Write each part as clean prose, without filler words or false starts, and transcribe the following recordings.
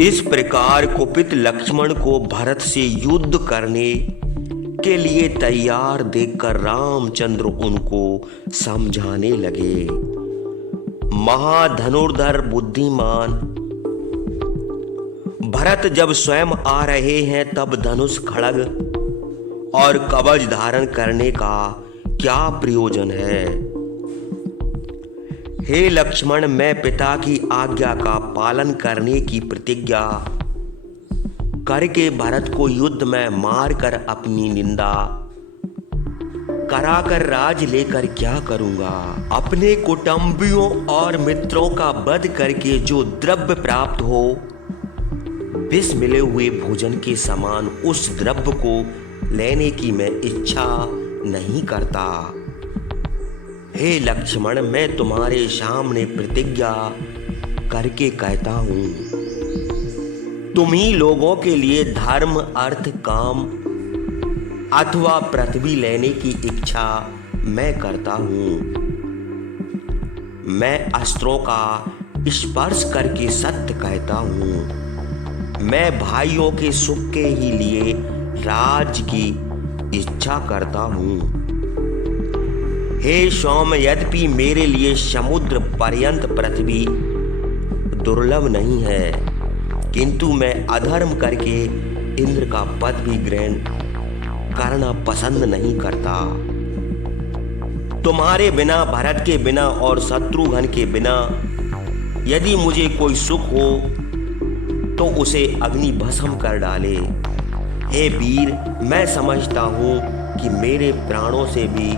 इस प्रकार कुपित लक्ष्मण को भरत से युद्ध करने के लिए तैयार देखकर रामचंद्र उनको समझाने लगे। महाधनुर्धर बुद्धिमान भरत जब स्वयं आ रहे हैं तब धनुष खड़ग और कवच धारण करने का क्या प्रयोजन है। हे लक्ष्मण, मैं पिता की आज्ञा का पालन करने की प्रतिज्ञा करके भरत को युद्ध में मारकर अपनी निंदा कराकर राज लेकर क्या करूंगा। अपने कुटुंबियों और मित्रों का वध करके जो द्रव्य प्राप्त हो, विष मिले हुए भोजन के समान उस द्रव्य को लेने की मैं इच्छा नहीं करता। हे लक्ष्मण, मैं तुम्हारे सामने प्रतिज्ञा करके कहता हूं, तुम ही लोगों के लिए धर्म, अर्थ, काम अथवा पृथ्वी लेने की इच्छा मैं करता हूं। मैं अस्त्रों का स्पर्श करके सत्य कहता हूं। मैं भाइयों के सुख के ही लिए राज की इच्छा करता हूं। हे सौम्य, यद्यपि मेरे लिए समुद्र पर्यंत पृथ्वी दुर्लभ नहीं है, किंतु मैं अधर्म करके इंद्र का पद भी ग्रहण करना पसंद नहीं करता। तुम्हारे बिना, भरत के बिना और शत्रुघ्न के बिना यदि मुझे कोई सुख हो तो उसे अग्नि भस्म कर डाले। हे वीर, मैं समझता हूं कि मेरे प्राणों से भी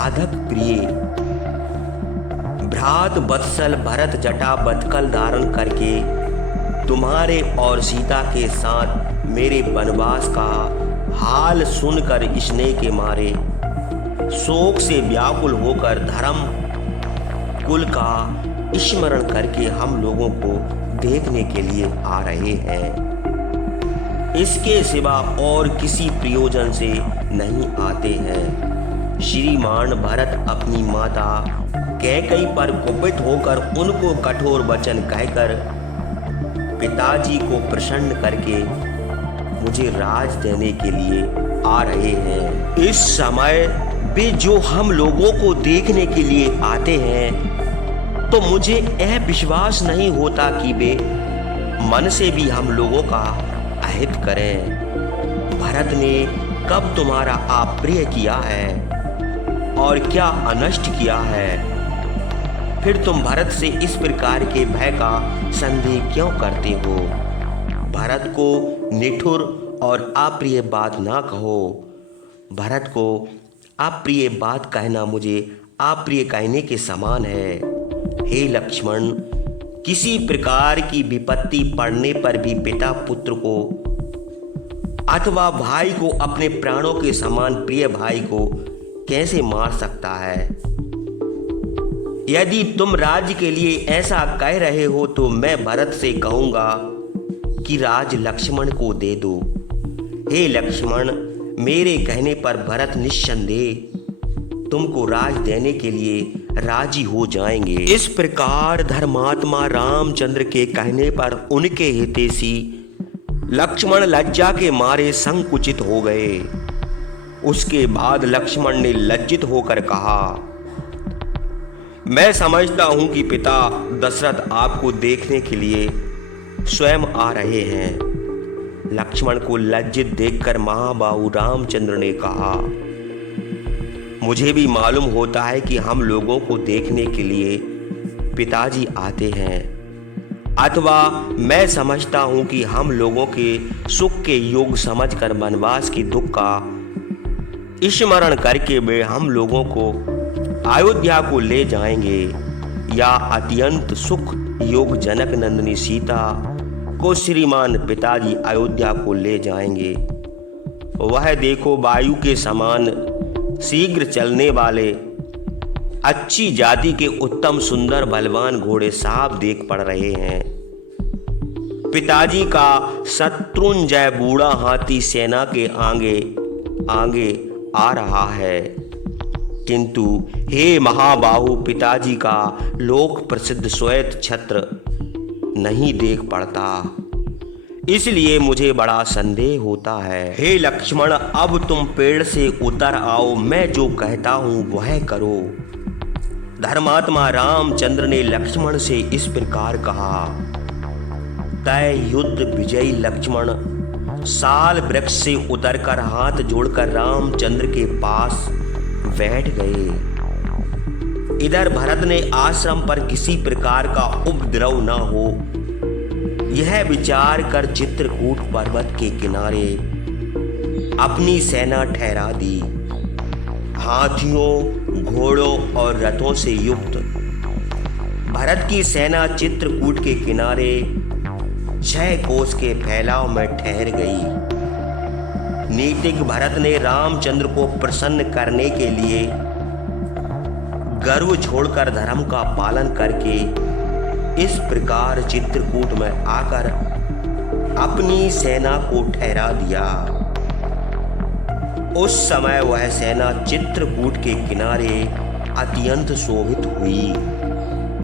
अधिक प्रिय भ्रात वत्सल भरत जटा बदकल धारण करके तुम्हारे और सीता के साथ मेरे वनवास का हाल सुनकर स्नेह के मारे शोक से व्याकुल होकर धर्म कुल का स्मरण करके हम लोगों को देखने के लिए आ रहे हैं। इसके सिवा और किसी प्रयोजन से नहीं आते हैं। श्रीमान भरत अपनी माता कैकेयी पर कुपित होकर उनको कठोर वचन कहकर पिताजी को प्रसन्न करके मुझे राज देने के लिए आ रहे हैं। इस समय वे जो हम लोगों को देखने के लिए आते हैं तो मुझे यह विश्वास नहीं होता कि वे मन से भी हम लोगों का अहित करें। भरत ने कब तुम्हारा अप्रिय किया है और क्या अनष्ट किया है? फिर तुम भरत से इस प्रकार के भय का संदेह क्यों करते हो? भरत को निठुर और अप्रिय बात ना कहो। भरत को अप्रिय बात कहना मुझे अप्रिय कहने के समान है। हे लक्ष्मण, किसी प्रकार की विपत्ति पड़ने पर भी पिता पुत्र को अथवा भाई को, अपने प्राणों के समान प्रिय भाई को कैसे मार सकता है? यदि तुम राज्य के लिए ऐसा कह रहे हो तो मैं भरत से कहूंगा कि राज लक्ष्मण को दे दो। हे लक्ष्मण, मेरे कहने पर भरत निस्संदेह तुमको राज देने के लिए राजी हो जाएंगे। इस प्रकार धर्मात्मा रामचंद्र के कहने पर उनके हितैषी लक्ष्मण लज्जा के मारे संकुचित हो गए। उसके बाद लक्ष्मण ने लज्जित होकर कहा, मैं समझता हूं कि पिता दशरथ आपको देखने के लिए स्वयं आ रहे हैं। लक्ष्मण को लज्जित देखकर महाबाहु रामचंद्र ने कहा, मुझे भी मालूम होता है कि हम लोगों को देखने के लिए पिताजी आते हैं, अथवा मैं समझता हूं कि हम लोगों के सुख के योग समझकर वनवास की दुख का स्मरण करके वे हम लोगों को अयोध्या को ले जाएंगे या अत्यंत सुख योग जनक नंदिनी सीता को श्रीमान पिताजी अयोध्या को ले जाएंगे। वह देखो, वायु के समान शीघ्र चलने वाले अच्छी जाति के उत्तम सुंदर बलवान घोड़े साफ देख पड़ रहे हैं। पिताजी का शत्रुंजय बूढ़ा हाथी सेना के आगे आगे आ रहा है, किंतु हे महाबाहु, पिताजी का लोक प्रसिद्ध श्वेत छत्र नहीं देख पड़ता, इसलिए मुझे बड़ा संदेह होता है। हे लक्ष्मण, अब तुम पेड़ से उतर आओ, मैं जो कहता हूँ वह करो। धर्मात्मा रामचंद्र ने लक्ष्मण से इस प्रकार कहा। तय युद्ध विजयी लक्ष्मण साल वृक्ष से उतरकर हाथ जोड़कर रामचंद्र के पास बैठ गए। इधर भरत ने आश्रम पर किसी प्रकार का उपद्रव न हो, यह विचार कर चित्रकूट पर्वत के किनारे अपनी सेना ठहरा दी। हाथियों, घोड़ों और रथों से युक्त भरत की सेना चित्रकूट के किनारे 6 कोस के फैलाव में ठहर गई। नीतिक भरत ने रामचंद्र को प्रसन्न करने के लिए गर्व छोड़कर धर्म का पालन करके इस प्रकार चित्रकूट में आकर अपनी सेना को ठहरा दिया। उस समय वह सेना चित्रकूट के किनारे अत्यंत शोभित हुई।